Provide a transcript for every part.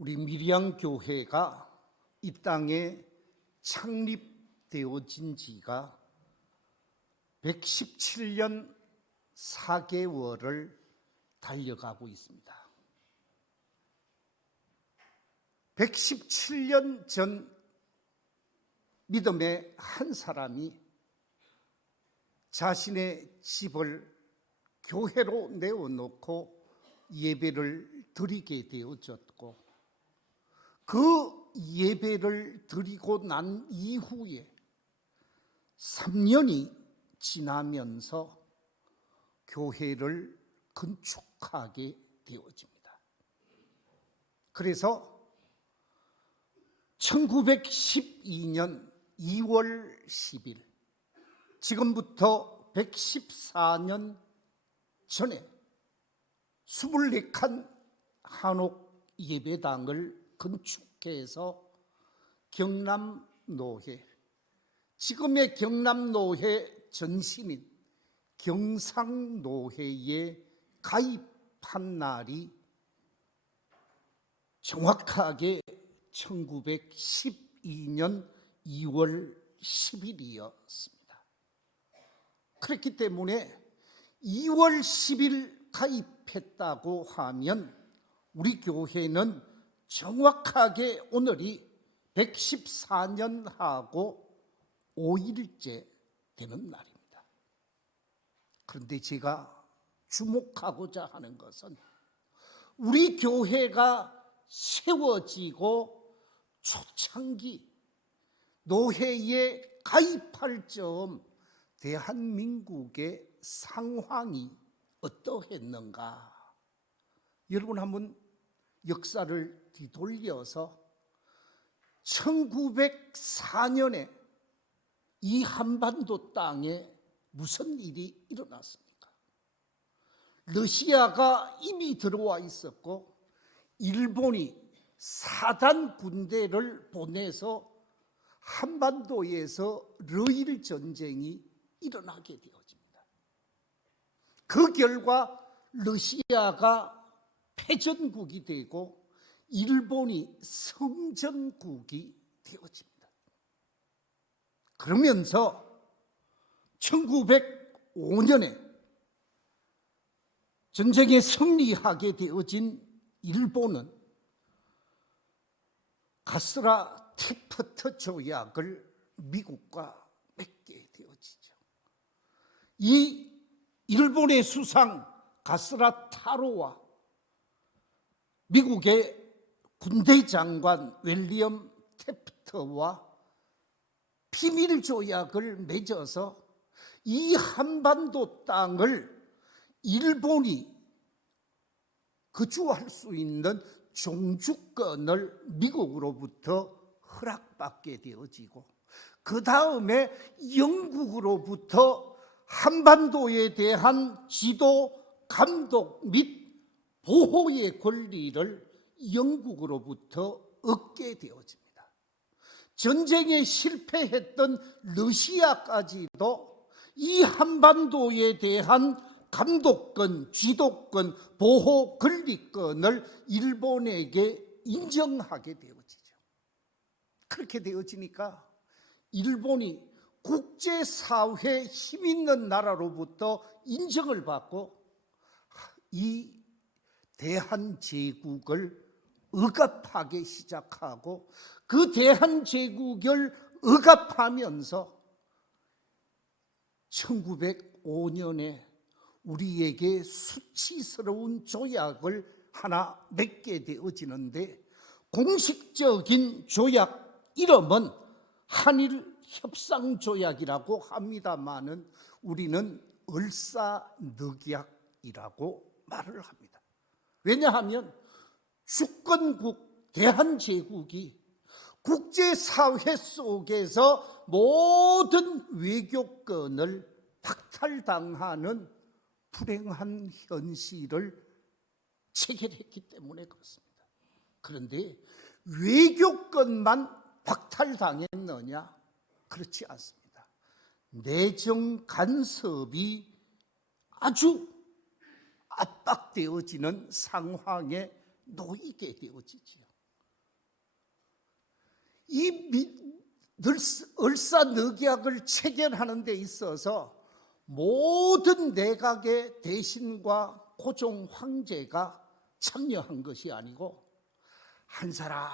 우리 밀양교회가 이 땅에 창립되어진 지가 117년 4개월을 달려가고 있습니다. 117년 전 믿음의 한 사람이 자신의 집을 교회로 내어놓고 예배를 드리게 되어졌고, 그 예배를 드리고 난 이후에 3년이 지나면서 교회를 건축하게 되어집니다. 그래서 1912년 2월 10일, 지금부터 114년 전에 24칸 한옥 예배당을 건축해서 경남노회, 지금의 경남노회 전신인 경상노회에 가입한 날이 정확하게 1912년 2월 10일이었습니다. 그렇기 때문에 2월 10일 가입했다고 하면 우리 교회는 정확하게 오늘이 114년하고 5일째 되는 날입니다. 그런데 제가 주목하고자 하는 것은 우리 교회가 세워지고 초창기 노회에 가입할 즈음 대한민국의 상황이 어떠했는가? 여러분 한번 역사를 뒤돌려서 1904년에 이 한반도 땅에 무슨 일이 일어났습니까? 러시아가 이미 들어와 있었고, 일본이 사단 군대를 보내서 한반도에서 러일 전쟁이 일어나게 되어집니다. 그 결과 러시아가 패전국이 되고 일본이 성전국이 되어집니다. 그러면서 1905년에 전쟁에 승리하게 되어진 일본은 가스라테프트 조약을 미국과 맺게 되어지죠. 이 일본의 수상 가스라타로와 미국의 군대 장관 윌리엄 테프트와 비밀 조약을 맺어서 이 한반도 땅을 일본이 거주할 수 있는 종주권을 미국으로부터 허락받게 되어지고, 그 다음에 영국으로부터 한반도에 대한 지도, 감독 및 보호의 권리를 영국으로부터 얻게 되어집니다. 전쟁에 실패했던 러시아까지도 이 한반도에 대한 감독권, 지도권, 보호 권리권을 일본에게 인정하게 되어지죠. 그렇게 되어지니까 일본이 국제사회에 힘 있는 나라로부터 인정을 받고 이 대한제국을 억압하기 시작하고, 그 대한제국을 억압하면서 1905년에 우리에게 수치스러운 조약을 하나 맺게 되어지는데, 공식적인 조약 이름은 한일협상조약이라고 합니다마는 우리는 을사늑약이라고 말을 합니다. 왜냐하면 주권국 대한제국이 국제사회 속에서 모든 외교권을 박탈당하는 불행한 현실을 체결했기 때문에 그렇습니다. 그런데 외교권만 박탈당했느냐? 그렇지 않습니다. 내정 간섭이 아주 압박되어지는 상황에 놓이게 되어지지요. 을사늑약을 체결하는 데 있어서 모든 내각의 대신과 고종 황제가 참여한 것이 아니고 한 사람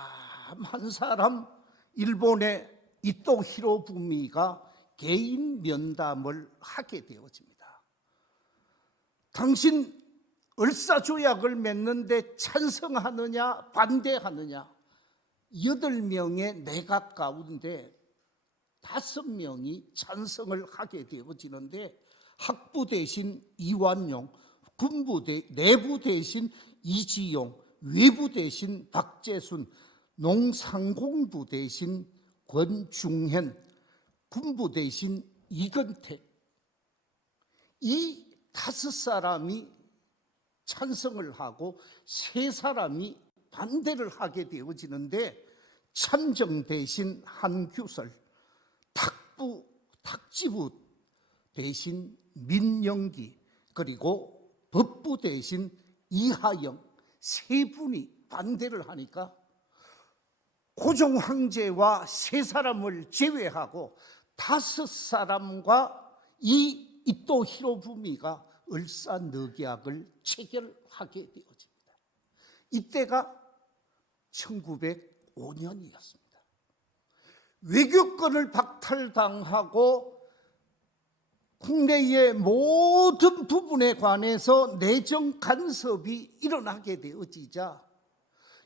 한 사람 일본의 이토 히로부미가 개인 면담을 하게 되어집니다. 당신 을사조약을 맺는데 찬성하느냐 반대하느냐, 8명의 내각 가운데 5명이 찬성을 하게 되어지는데, 학부 대신 이완용, 내부 대신 이지용, 외부 대신 박재순, 농상공부 대신 권중현, 군부 대신 이건택, 이 5사람이 찬성을 하고 3사람이 반대를 하게 되어지는데, 참정 대신 한규설, 탁지부 대신 민영기, 그리고 법부 대신 이하영, 3분이 반대를 하니까 고종 황제와 3사람을 제외하고 5사람과 이 이토 히로부미가 을사늑약을 체결하게 되어집니다. 이때가 1905년이었습니다. 외교권을 박탈당하고 국내의 모든 부분에 관해서 내정 간섭이 일어나게 되어지자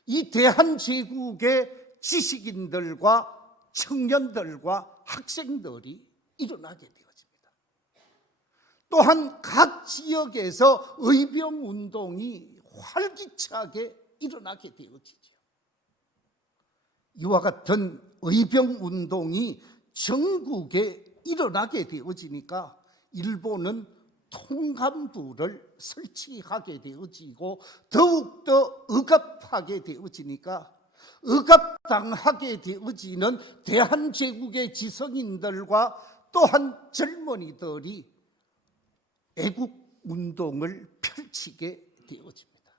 이 대한제국의 지식인들과 청년들과 학생들이 일어나게 되어집니다. 또한 각 지역에서 의병운동이 활기차게 일어나게 되어지죠. 이와 같은 의병운동이 전국에 일어나게 되어지니까 일본은 통감부를 설치하게 되어지고 더욱더 억압하게 되어지니까 억압당하게 되어지는 대한제국의 지성인들과 또한 젊은이들이 애국운동을 펼치게 되어집니다.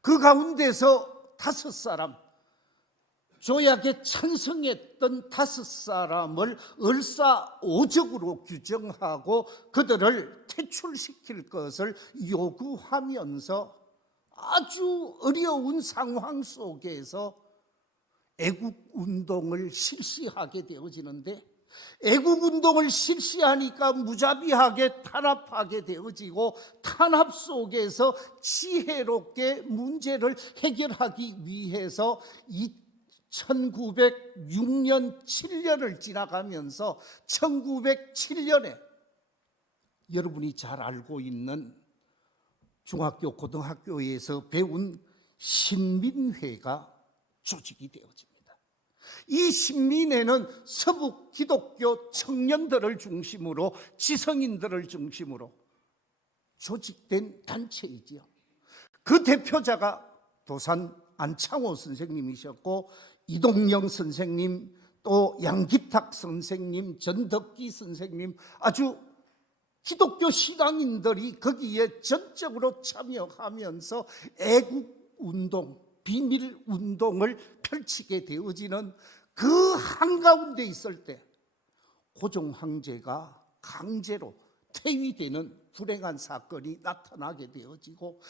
그 가운데서 5사람, 조약에 찬성했던 5사람을 을사오적으로 규정하고 그들을 퇴출시킬 것을 요구하면서 아주 어려운 상황 속에서 애국운동을 실시하게 되어지는데, 애국운동을 실시하니까 무자비하게 탄압하게 되어지고, 탄압 속에서 지혜롭게 문제를 해결하기 위해서 1906년 7년을 지나가면서 1907년에 여러분이 잘 알고 있는 중학교 고등학교에서 배운 신민회가 조직이 되어집니다. 이 신민회는 서북 기독교 청년들을 중심으로, 지성인들을 중심으로 조직된 단체이지요. 그 대표자가 도산 안창호 선생님이셨고, 이동영 선생님, 또 양기탁 선생님, 전덕기 선생님, 아주 기독교 신앙인들이 거기에 전적으로 참여하면서 애국운동, 비밀운동을 펼치게 되어지는 그 한가운데 있을 때 고종 황제가 강제로 퇴위되는 불행한 사건이 나타나게 되어지고,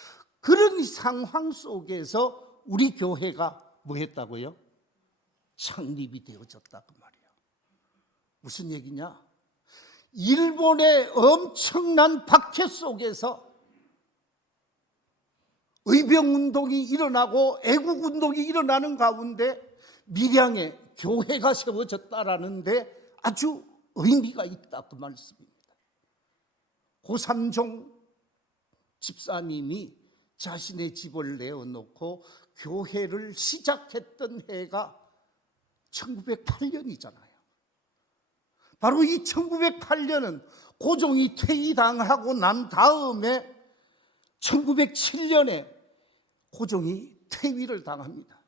그런 상황 속에서 우리 교회가 뭐 했다고요? 창립이 되어졌다 그 말이에요. 무슨 얘기냐? 일본의 엄청난 박해 속에서 의병운동이 일어나고 애국운동이 일어나는 가운데 밀양에 교회가 세워졌다라는데 아주 의미가 있다 그 말씀입니다. 고삼종 집사님이 자신의 집을 내어놓고 교회를 시작했던 해가 1908년이잖아요. 바로 이 1908년은 고종이 퇴위당하고 난 다음에 1907년에 고종이 퇴위를 당합니다.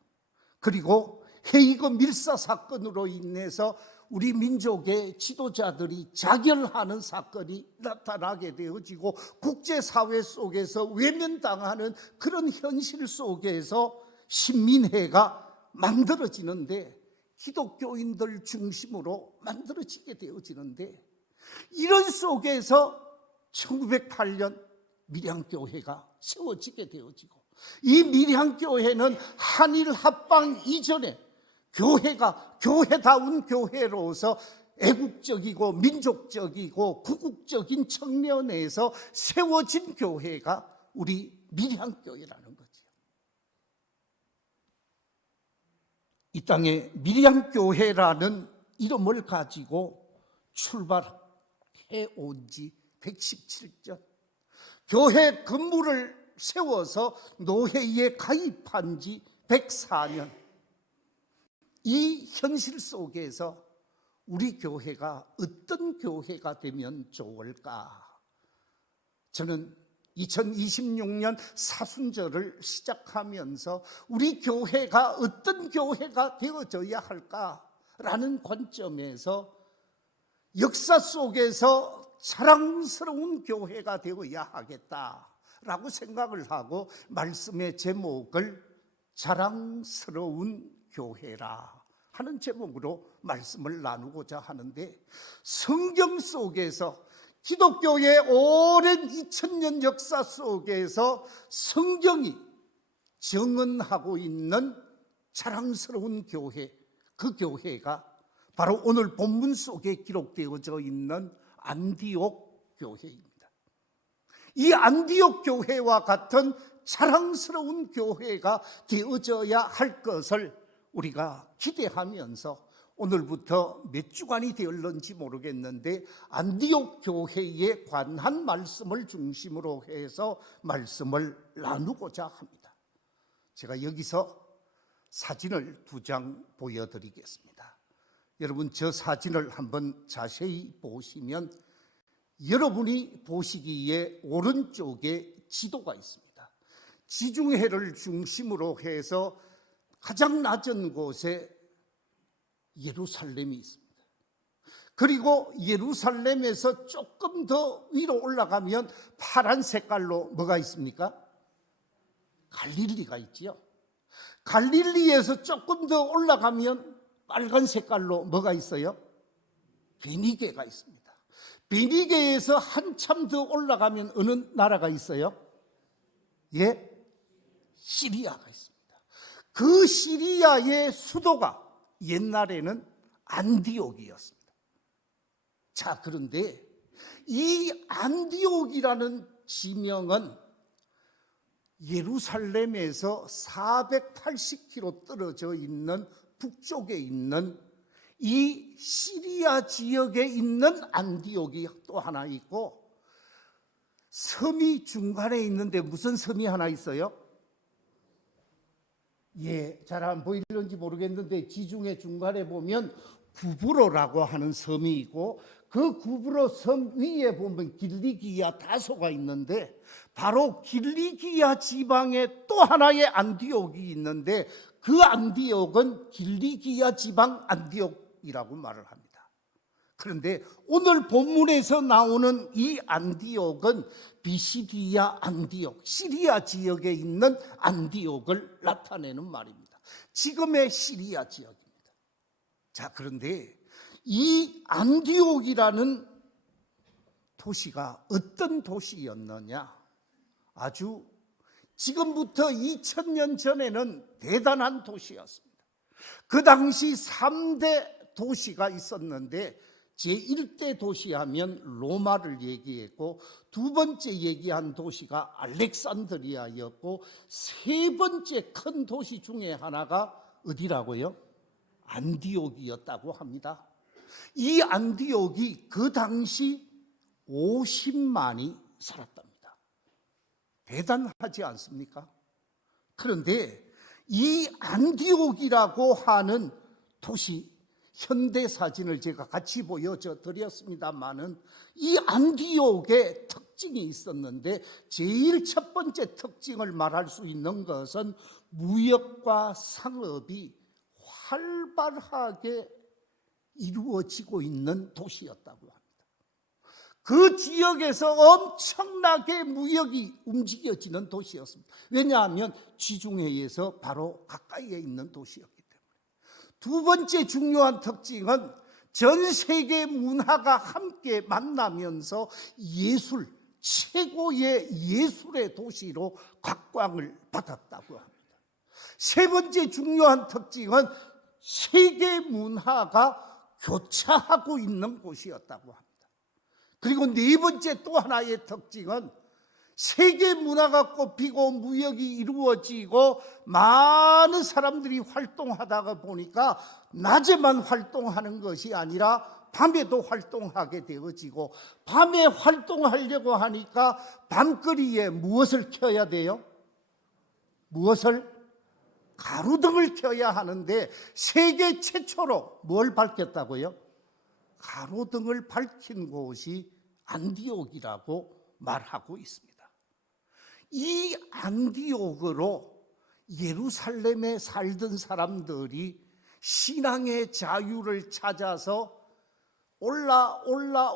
그리고 헤이거 밀사 사건으로 인해서 우리 민족의 지도자들이 자결하는 사건이 나타나게 되어지고, 국제사회 속에서 외면당하는 그런 현실 속에서 신민회가 만들어지는데, 기독교인들 중심으로 만들어지게 되어지는데, 이런 속에서 1908년 밀양교회가 세워지게 되어지고, 이 밀양교회는 한일 합방 이전에 교회가 교회다운 교회로서 애국적이고 민족적이고 구국적인 측면에서 세워진 교회가 우리 밀양교회라는 거죠. 이 땅에 밀양교회라는 이름을 가지고 출발해 온 지 117년, 교회 건물을 세워서 노회에 가입한 지 104년, 이 현실 속에서 우리 교회가 어떤 교회가 되면 좋을까? 저는 2026년 사순절을 시작하면서 우리 교회가 어떤 교회가 되어져야 할까라는 관점에서 역사 속에서 자랑스러운 교회가 되어야 하겠다라고 생각을 하고, 말씀의 제목을 자랑스러운 교회라 하는 제목으로 말씀을 나누고자 하는데, 성경 속에서 기독교의 오랜 2000년 역사 속에서 성경이 증언하고 있는 자랑스러운 교회, 그 교회가 바로 오늘 본문 속에 기록되어져 있는 안디옥 교회입니다. 이 안디옥 교회와 같은 자랑스러운 교회가 되어져야 할 것을 우리가 기대하면서 오늘부터 몇 주간이 되었는지 모르겠는데, 안디옥 교회에 관한 말씀을 중심으로 해서 말씀을 나누고자 합니다. 제가 여기서 사진을 2장 보여드리겠습니다. 여러분, 저 사진을 한번 자세히 보시면 여러분이 보시기에 오른쪽에 지도가 있습니다. 지중해를 중심으로 해서 가장 낮은 곳에 예루살렘이 있습니다. 그리고 예루살렘에서 조금 더 위로 올라가면 파란 색깔로 뭐가 있습니까? 갈릴리가 있지요. 갈릴리에서 조금 더 올라가면 빨간 색깔로 뭐가 있어요? 베니게가 있습니다. 베니게에서 한참 더 올라가면 어느 나라가 있어요? 예? 시리아가 있습니다. 그 시리아의 수도가 옛날에는 안디옥이었습니다. 자, 그런데 이 안디옥이라는 지명은 예루살렘에서 480km 떨어져 있는 북쪽에 있는 이 시리아 지역에 있는 안디옥이 또 하나 있고, 섬이 중간에 있는데 무슨 섬이 하나 있어요? 예, 잘 안 보이는지 모르겠는데 지중해 중간에 보면 구브로라고 하는 섬이 있고, 그 구브로 섬 위에 보면 길리기아 다소가 있는데, 바로 길리기아 지방에 또 하나의 안디옥이 있는데, 그 안디옥은 길리기아 지방 안디옥이라고 말을 합니다. 그런데 오늘 본문에서 나오는 이 안디옥은 비시디아 안디옥, 시리아 지역에 있는 안디옥을 나타내는 말입니다. 지금의 시리아 지역입니다. 자, 그런데 이 안디옥이라는 도시가 어떤 도시였느냐? 아주 지금부터 2000년 전에는 대단한 도시였습니다. 그 당시 3대 도시가 있었는데, 제1대 도시하면 로마를 얘기했고, 두 번째 얘기한 도시가 알렉산드리아였고, 세 번째 큰 도시 중에 하나가 어디라고요? 안디옥이었다고 합니다. 이 안디옥이 그 당시 50만이 살았답니다. 대단하지 않습니까? 그런데 이 안디옥이라고 하는 도시, 현대 사진을 제가 같이 보여드렸습니다마는 이 안디옥의 특징이 있었는데, 제일 첫 번째 특징을 말할 수 있는 것은 무역과 상업이 활발하게 이루어지고 있는 도시였다고 합니다. 그 지역에서 엄청나게 무역이 움직여지는 도시였습니다. 왜냐하면 지중해에서 바로 가까이에 있는 도시였기 때문에. 두 번째 중요한 특징은 전 세계 문화가 함께 만나면서 최고의 예술의 도시로 각광을 받았다고 합니다. 세 번째 중요한 특징은 세계 문화가 교차하고 있는 곳이었다고 합니다. 그리고 네 번째 또 하나의 특징은 세계 문화가 꼽히고 무역이 이루어지고 많은 사람들이 활동하다가 보니까 낮에만 활동하는 것이 아니라 밤에도 활동하게 되어지고, 밤에 활동하려고 하니까 밤거리에 무엇을 켜야 돼요? 가로등을 켜야 하는데 세계 최초로 뭘 밝혔다고요? 가로등을 밝힌 곳이 안디옥이라고 말하고 있습니다. 이 안디옥으로 예루살렘에 살던 사람들이 신앙의 자유를 찾아서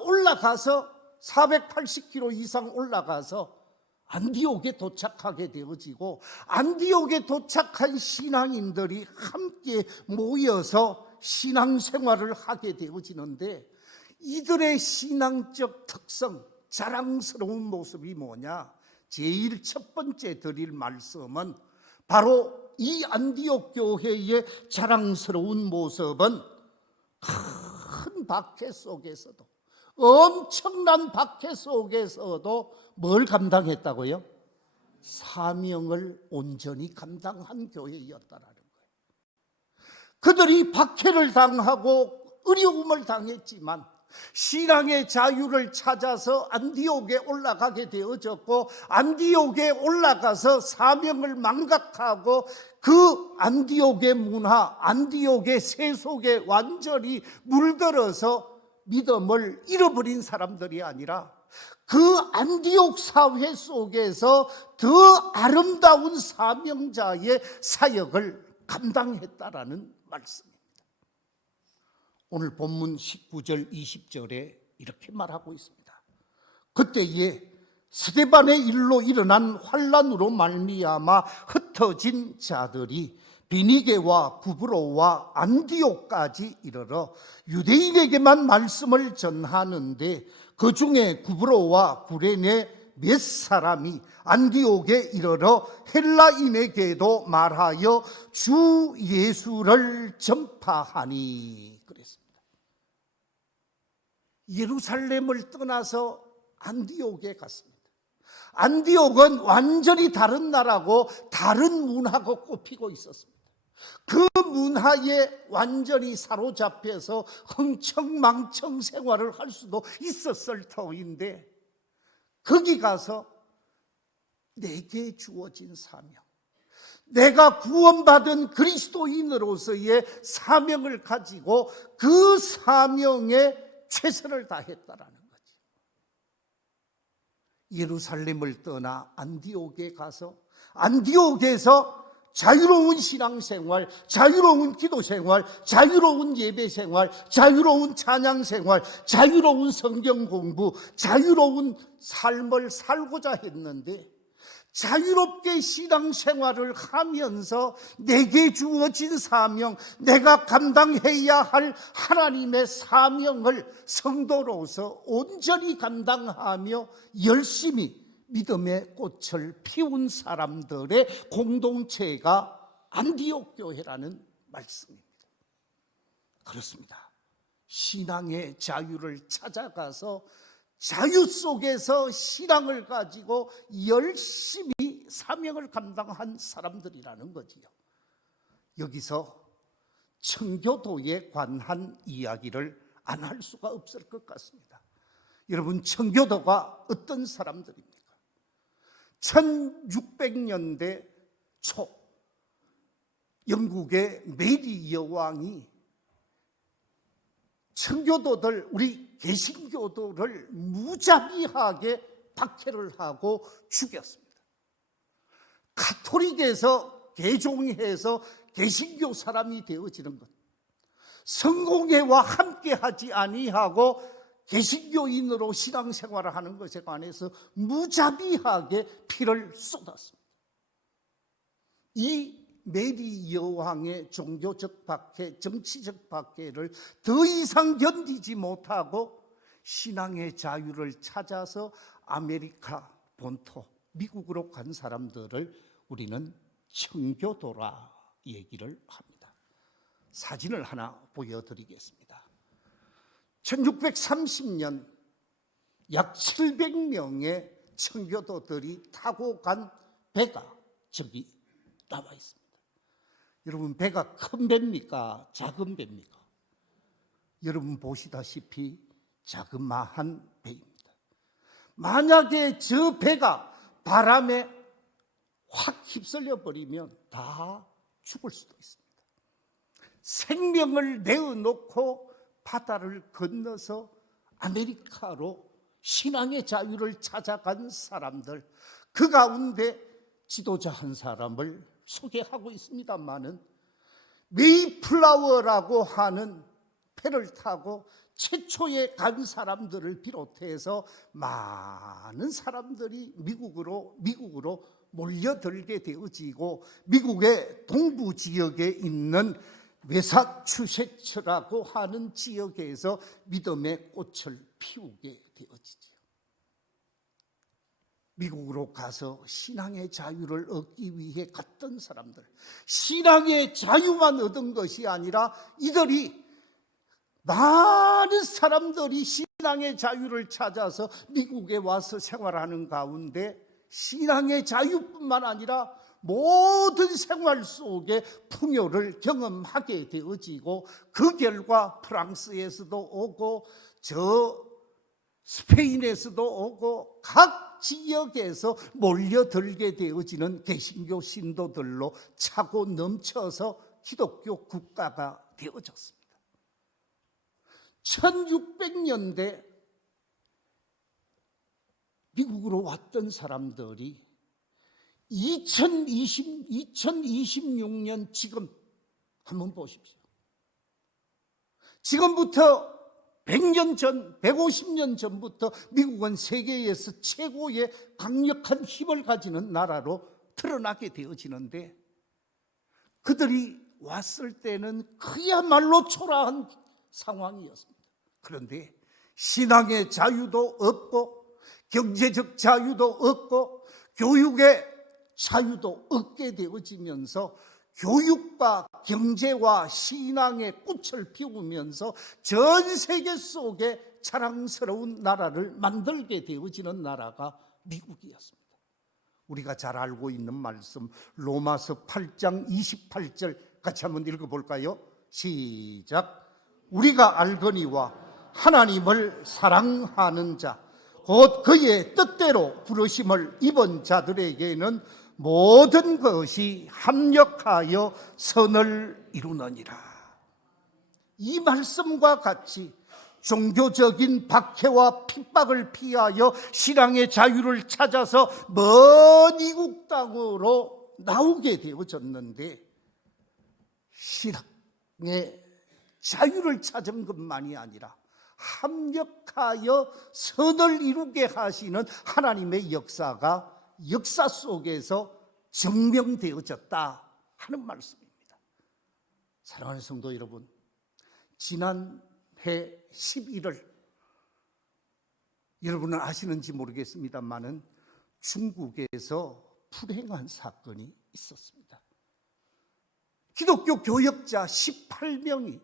올라가서 480km 이상 올라가서 안디옥에 도착하게 되어지고, 안디옥에 도착한 신앙인들이 함께 모여서 신앙생활을 하게 되어지는데, 이들의 신앙적 특성, 자랑스러운 모습이 뭐냐? 제일 첫 번째 드릴 말씀은 바로 이 안디옥 교회의 자랑스러운 모습은 큰 박해 속에서도, 엄청난 박해 속에서도 뭘 감당했다고요? 사명을 온전히 감당한 교회였다라는 거예요. 그들이 박해를 당하고 어려움을 당했지만 신앙의 자유를 찾아서 안디옥에 올라가게 되어졌고, 안디옥에 올라가서 사명을 망각하고 그 안디옥의 문화, 안디옥의 세 속에 완전히 물들어서 믿음을 잃어버린 사람들이 아니라 그 안디옥 사회 속에서 더 아름다운 사명자의 사역을 감당했다라는 말씀입니다. 오늘 본문 19절 20절에 이렇게 말하고 있습니다. 그때에 스데반의 일로 일어난 환란으로 말미암아 흩어진 자들이 비니게와 구브로와 안디옥까지 이르러 유대인에게만 말씀을 전하는데, 그 중에 구브로와 구레네 몇 사람이 안디옥에 이르러 헬라인에게도 말하여 주 예수를 전파하니 그랬습니다. 예루살렘을 떠나서 안디옥에 갔습니다. 안디옥은 완전히 다른 나라고 다른 문화가 꼽히고 있었습니다. 그 문화에 완전히 사로잡혀서 흥청망청 생활을 할 수도 있었을 터인데, 거기 가서 내게 주어진 사명, 내가 구원받은 그리스도인으로서의 사명을 가지고 그 사명에 최선을 다했다라는 거죠. 예루살렘을 떠나 안디옥에 가서 안디옥에서 자유로운 신앙생활, 자유로운 기도생활, 자유로운 예배생활, 자유로운 찬양생활, 자유로운 성경공부, 자유로운 삶을 살고자 했는데, 자유롭게 신앙생활을 하면서 내게 주어진 사명, 내가 감당해야 할 하나님의 사명을 성도로서 온전히 감당하며 열심히 믿음의 꽃을 피운 사람들의 공동체가 안디옥 교회라는 말씀입니다. 그렇습니다. 신앙의 자유를 찾아가서 자유 속에서 신앙을 가지고 열심히 사명을 감당한 사람들이라는 거지요. 여기서 청교도에 관한 이야기를 안 할 수가 없을 것 같습니다. 여러분, 청교도가 어떤 사람들입니까? 1600년대 초 영국의 메리 여왕이 청교도들, 우리 개신교도를 무자비하게 박해를 하고 죽였습니다. 가톨릭에서 개종해서 개신교 사람이 되어지는 것, 성공회와 함께하지 아니하고 개신교인으로 신앙생활을 하는 것에 관해서 무자비하게 피를 쏟았습니다. 이 메리 여왕의 종교적 박해, 정치적 박해를 더 이상 견디지 못하고 신앙의 자유를 찾아서 아메리카 본토 미국으로 간 사람들을 우리는 청교도라 얘기를 합니다. 사진을 하나 보여드리겠습니다. 1630년 약 700명의 청교도들이 타고 간 배가 저기 나와 있습니다. 여러분, 배가 큰 배입니까? 작은 배입니까? 여러분 보시다시피 자그마한 배입니다. 만약에 저 배가 바람에 확 휩쓸려 버리면 다 죽을 수도 있습니다. 생명을 내어놓고 바다를 건너서 아메리카로 신앙의 자유를 찾아간 사람들, 그 가운데 지도자 한 사람을 소개하고 있습니다마는 메이플라워라고 하는 배를 타고 최초에 간 사람들을 비롯해서 많은 사람들이 미국으로 몰려들게 되어지고, 미국의 동부 지역에 있는 매사추세츠라고 하는 지역에서 믿음의 꽃을 피우게 되어지죠. 미국으로 가서 신앙의 자유를 얻기 위해 갔던 사람들, 신앙의 자유만 얻은 것이 아니라 이들이 많은 사람들이 신앙의 자유를 찾아서 미국에 와서 생활하는 가운데 신앙의 자유뿐만 아니라 모든 생활 속에 풍요를 경험하게 되어지고, 그 결과 프랑스에서도 오고 저 스페인에서도 오고 각 지역에서 몰려들게 되어지는 개신교 신도들로 차고 넘쳐서 기독교 국가가 되어졌습니다. 1600년대 미국으로 왔던 사람들이 2026년 지금 한번 보십시오. 지금부터 100년 전, 150년 전부터 미국은 세계에서 최고의 강력한 힘을 가지는 나라로 드러나게 되어지는데, 그들이 왔을 때는 그야말로 초라한 상황이었습니다. 그런데 신앙의 자유도 없고 경제적 자유도 없고 교육의 자유도 얻게 되어지면서 교육과 경제와 신앙의 꽃을 피우면서 전 세계 속에 자랑스러운 나라를 만들게 되어지는 나라가 미국이었습니다. 우리가 잘 알고 있는 말씀, 로마서 8장 28절 같이 한번 읽어볼까요? 시작. 우리가 알거니와 하나님을 사랑하는 자, 곧 그의 뜻대로 부르심을 입은 자들에게는 모든 것이 합력하여 선을 이루느니라. 이 말씀과 같이 종교적인 박해와 핍박을 피하여 신앙의 자유를 찾아서 먼 이국 땅으로 나오게 되어졌는데, 신앙의 자유를 찾은 것만이 아니라 합력하여 선을 이루게 하시는 하나님의 역사가 역사 속에서 증명되어졌다 하는 말씀입니다. 사랑하는 성도 여러분, 지난해 11월 여러분은 아시는지 모르겠습니다만은 중국에서 불행한 사건이 있었습니다. 기독교 교역자 18명이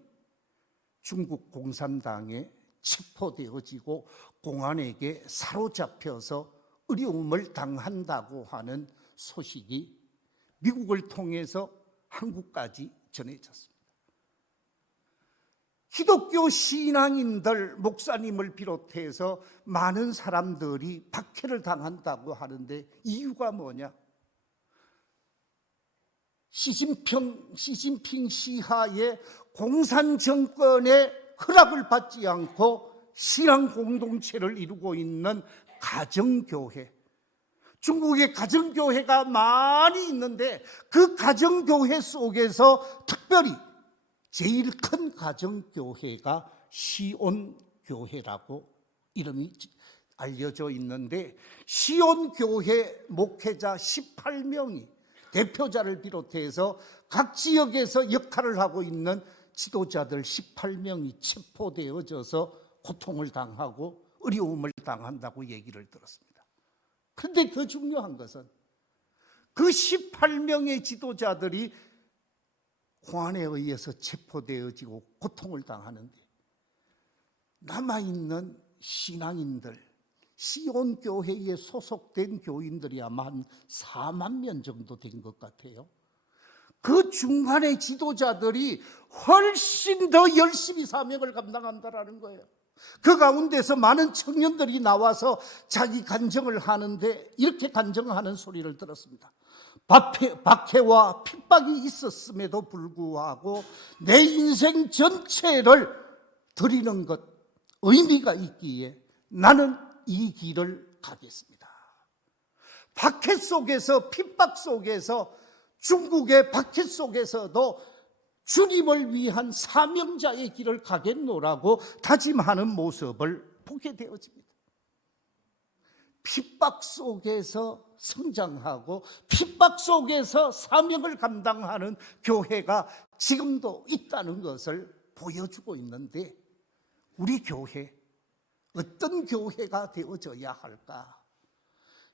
중국 공산당에 체포되어지고 공안에게 사로잡혀서 어려움을 당한다고 하는 소식이 미국을 통해서 한국까지 전해졌습니다. 기독교 신앙인들, 목사님을 비롯해서 많은 사람들이 박해를 당한다고 하는데 이유가 뭐냐? 시진핑 시하의 공산 정권의 허락을 받지 않고 신앙 공동체를 이루고 있는 가정교회, 중국에 가정교회가 많이 있는데 그 가정교회 속에서 특별히 제일 큰 가정교회가 시온교회라고 이름이 알려져 있는데, 시온교회 목회자 18명이 대표자를 비롯해서 각 지역에서 역할을 하고 있는 지도자들 18명이 체포되어져서 고통을 당하고 어려움을 당한다고 얘기를 들었습니다. 그런데 더 중요한 것은 그 18명의 지도자들이 공안에 의해서 체포되어지고 고통을 당하는데 남아있는 신앙인들, 시온교회에 소속된 교인들이 아마 한 4만 명 정도 된 것 같아요. 그 중간의 지도자들이 훨씬 더 열심히 사명을 감당한다라는 거예요. 그 가운데서 많은 청년들이 나와서 자기 간증을 하는데 이렇게 간증하는 소리를 들었습니다. 박해와 핍박이 있었음에도 불구하고 내 인생 전체를 드리는 것 의미가 있기에 나는 이 길을 가겠습니다. 박해 속에서, 핍박 속에서, 중국의 박해 속에서도 주님을 위한 사명자의 길을 가겠노라고 다짐하는 모습을 보게 되어집니다. 핍박 속에서 성장하고 핍박 속에서 사명을 감당하는 교회가 지금도 있다는 것을 보여주고 있는데, 우리 교회 어떤 교회가 되어져야 할까?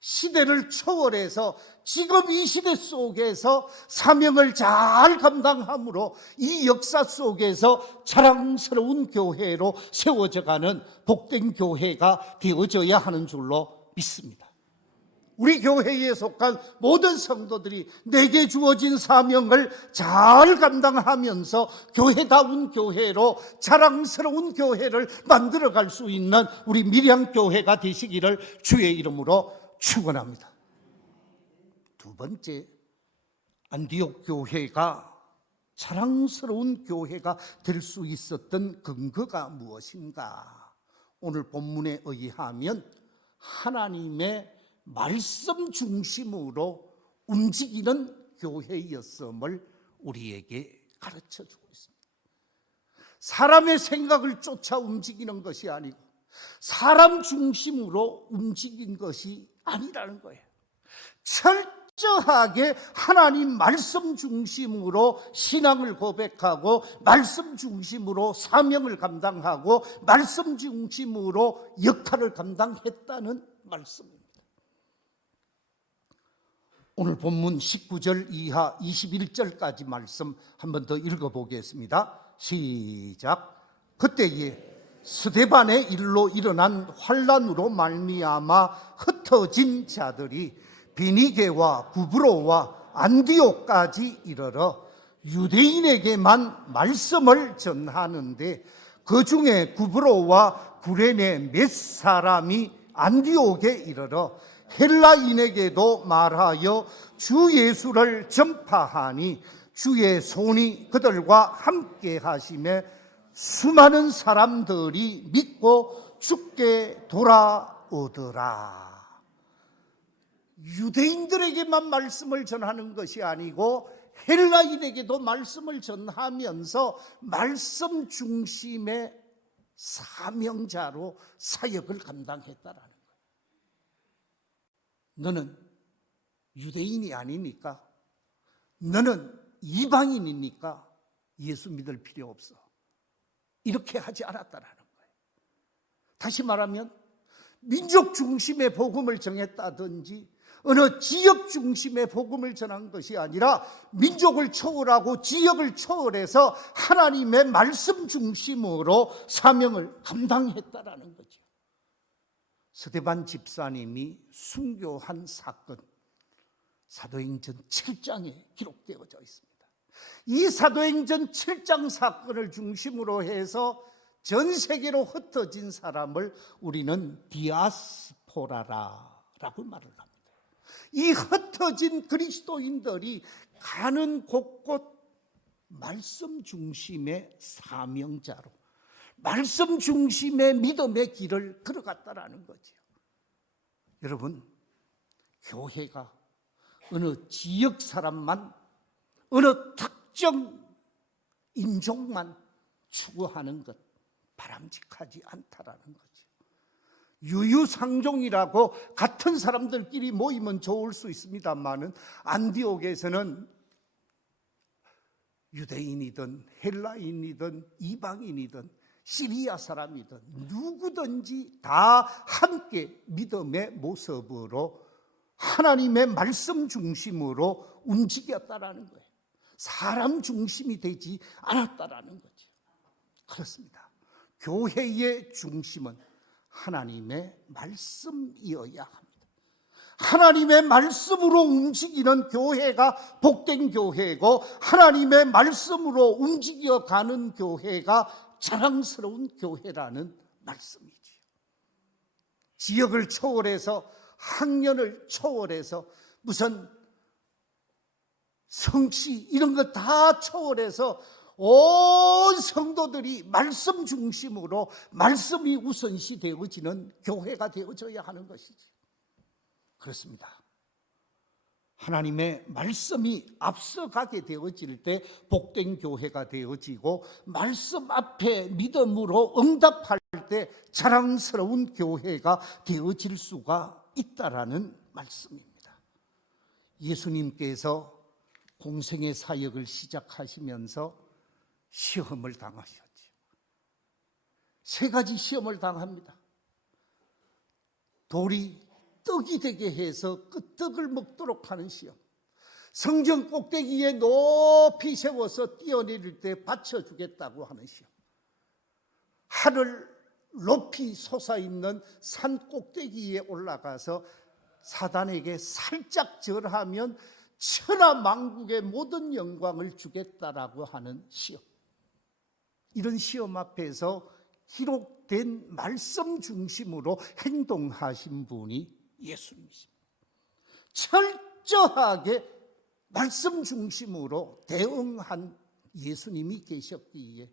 시대를 초월해서 지금 이 시대 속에서 사명을 잘 감당함으로 이 역사 속에서 자랑스러운 교회로 세워져가는 복된 교회가 되어져야 하는 줄로 믿습니다. 우리 교회에 속한 모든 성도들이 내게 주어진 사명을 잘 감당하면서 교회다운 교회로 자랑스러운 교회를 만들어갈 수 있는 우리 밀양교회가 되시기를 주의 이름으로 축원합니다. 두 번째, 안디옥 교회가 자랑스러운 교회가 될 수 있었던 근거가 무엇인가? 오늘 본문에 의하면 하나님의 말씀 중심으로 움직이는 교회였음을 우리에게 가르쳐주고 있습니다. 사람의 생각을 쫓아 움직이는 것이 아니고 사람 중심으로 움직인 것이 아니라는 거예요. 철저하게 하나님 말씀 중심으로 신앙을 고백하고 말씀 중심으로 사명을 감당하고 말씀 중심으로 역할을 감당했다는 말씀입니다. 오늘 본문 19절 이하 21절까지 말씀 한 번 더 읽어보겠습니다. 시작. 그때에 스데반의 일로 일어난 환란으로 말미암아 흩어진 자들이 비니게와 구브로와 안디옥까지 이르러 유대인에게만 말씀을 전하는데, 그 중에 구브로와 구레네 몇 사람이 안디옥에 이르러 헬라인에게도 말하여 주 예수를 전파하니 주의 손이 그들과 함께 하심에 수많은 사람들이 믿고 주께 돌아오더라. 유대인들에게만 말씀을 전하는 것이 아니고 헬라인에게도 말씀을 전하면서 말씀 중심의 사명자로 사역을 감당했다라는 거예요. 너는 유대인이 아니니까, 너는 이방인이니까 예수 믿을 필요 없어, 이렇게 하지 않았다라는 거예요. 다시 말하면 민족 중심의 복음을 정했다든지 어느 지역 중심의 복음을 전한 것이 아니라 민족을 초월하고 지역을 초월해서 하나님의 말씀 중심으로 사명을 감당했다라는 거죠. 스데반 집사님이 순교한 사건, 사도행전 7장에 기록되어져 있습니다. 이 사도행전 7장 사건을 중심으로 해서 전 세계로 흩어진 사람을 우리는 디아스포라라고 말을 합니다. 이 흩어진 그리스도인들이 가는 곳곳 말씀 중심의 사명자로, 말씀 중심의 믿음의 길을 걸어갔다라는 거죠. 여러분, 교회가 어느 지역 사람만, 어느 특정 인종만 추구하는 것 바람직하지 않다라는 거죠. 유유상종이라고 같은 사람들끼리 모이면 좋을 수 있습니다만은 안디옥에서는 유대인이든 헬라인이든 이방인이든 시리아 사람이든 누구든지 다 함께 믿음의 모습으로 하나님의 말씀 중심으로 움직였다라는 거예요. 사람 중심이 되지 않았다라는 거죠. 그렇습니다. 교회의 중심은 하나님의 말씀이어야 합니다. 하나님의 말씀으로 움직이는 교회가 복된 교회고, 하나님의 말씀으로 움직여가는 교회가 자랑스러운 교회라는 말씀이지요. 지역을 초월해서, 학년을 초월해서, 무슨 성취 이런 거 다 초월해서 온 성도들이 말씀 중심으로 말씀이 우선시 되어지는 교회가 되어져야 하는 것이지. 그렇습니다. 하나님의 말씀이 앞서가게 되어질 때 복된 교회가 되어지고, 말씀 앞에 믿음으로 응답할 때 자랑스러운 교회가 되어질 수가 있다라는 말씀입니다. 예수님께서 공생의 사역을 시작하시면서 시험을 당하셨죠. 3가지 시험을 당합니다. 돌이 떡이 되게 해서 그 떡을 먹도록 하는 시험, 성전 꼭대기에 높이 세워서 뛰어내릴 때 받쳐주겠다고 하는 시험, 하늘 높이 솟아있는 산 꼭대기에 올라가서 사단에게 살짝 절하면 천하만국의 모든 영광을 주겠다라고 하는 시험. 이런 시험 앞에서 기록된 말씀 중심으로 행동하신 분이 예수님이십니다. 철저하게 말씀 중심으로 대응한 예수님이 계셨기에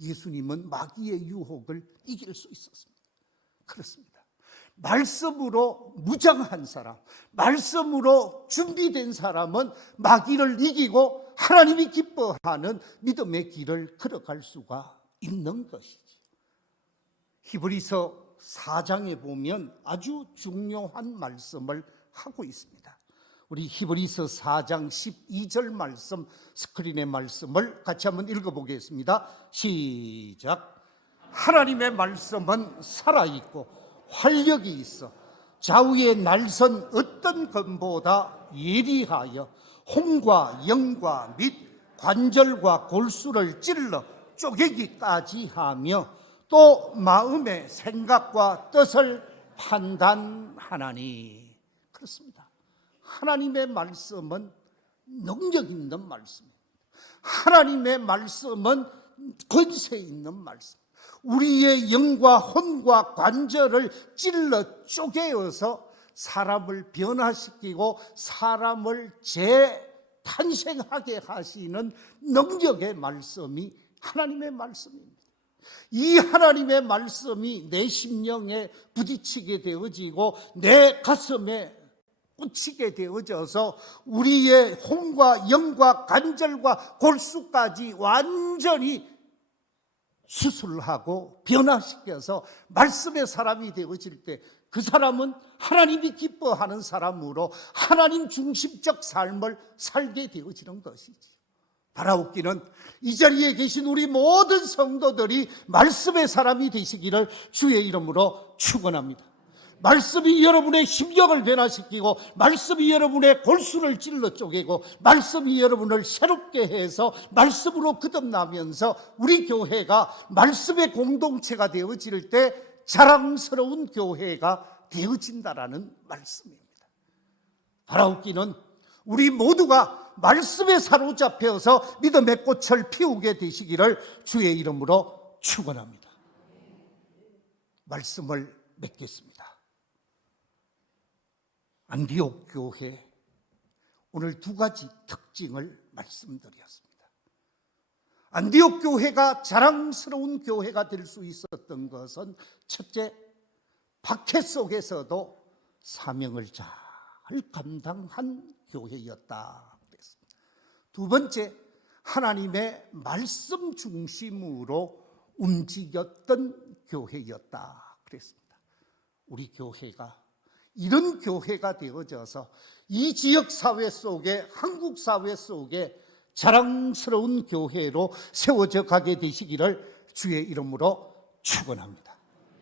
예수님은 마귀의 유혹을 이길 수 있었습니다. 그렇습니다. 말씀으로 무장한 사람, 말씀으로 준비된 사람은 마귀를 이기고 하나님이 기뻐하는 믿음의 길을 걸어갈 수가 있는 것이지. 히브리서 4장에 보면 아주 중요한 말씀을 하고 있습니다. 우리 히브리서 4장 12절 말씀, 스크린의 말씀을 같이 한번 읽어보겠습니다. 시작. 하나님의 말씀은 살아있고 활력이 있어 좌우의 날선 어떤 검보다 예리하여 혼과 영과 및 관절과 골수를 찔러 쪼개기까지 하며 또 마음의 생각과 뜻을 판단하나니. 그렇습니다. 하나님의 말씀은 능력 있는 말씀입니다. 하나님의 말씀은 권세 있는 말씀, 우리의 영과 혼과 관절을 찔러 쪼개어서 사람을 변화시키고 사람을 재탄생하게 하시는 능력의 말씀이 하나님의 말씀입니다. 이 하나님의 말씀이 내 심령에 부딪히게 되어지고 내 가슴에 꽂히게 되어져서 우리의 혼과 영과 관절과 골수까지 완전히 수술하고 변화시켜서 말씀의 사람이 되어질 때 그 사람은 하나님이 기뻐하는 사람으로 하나님 중심적 삶을 살게 되어지는 것이지. 바라옵기는 이 자리에 계신 우리 모든 성도들이 말씀의 사람이 되시기를 주의 이름으로 축원합니다. 말씀이 여러분의 심령을 변화시키고, 말씀이 여러분의 골수를 찔러 쪼개고, 말씀이 여러분을 새롭게 해서 말씀으로 거듭나면서 우리 교회가 말씀의 공동체가 되어질 때 자랑스러운 교회가 되어진다라는 말씀입니다. 바라옵기는 우리 모두가 말씀에 사로잡혀서 믿음의 꽃을 피우게 되시기를 주의 이름으로 축원합니다. 말씀을 맺겠습니다. 안디옥 교회, 오늘 2가지 특징을 말씀드렸습니다. 안디옥 교회가 자랑스러운 교회가 될 수 있었던 것은, 첫째, 박해 속에서도 사명을 잘 감당한 교회였다 그랬습니다. 2번째, 하나님의 말씀 중심으로 움직였던 교회였다 그랬습니다. 우리 교회가 이런 교회가 되어져서 이 지역 사회 속에, 한국 사회 속에 자랑스러운 교회로 세워져 가게 되시기를 주의 이름으로 축원합니다.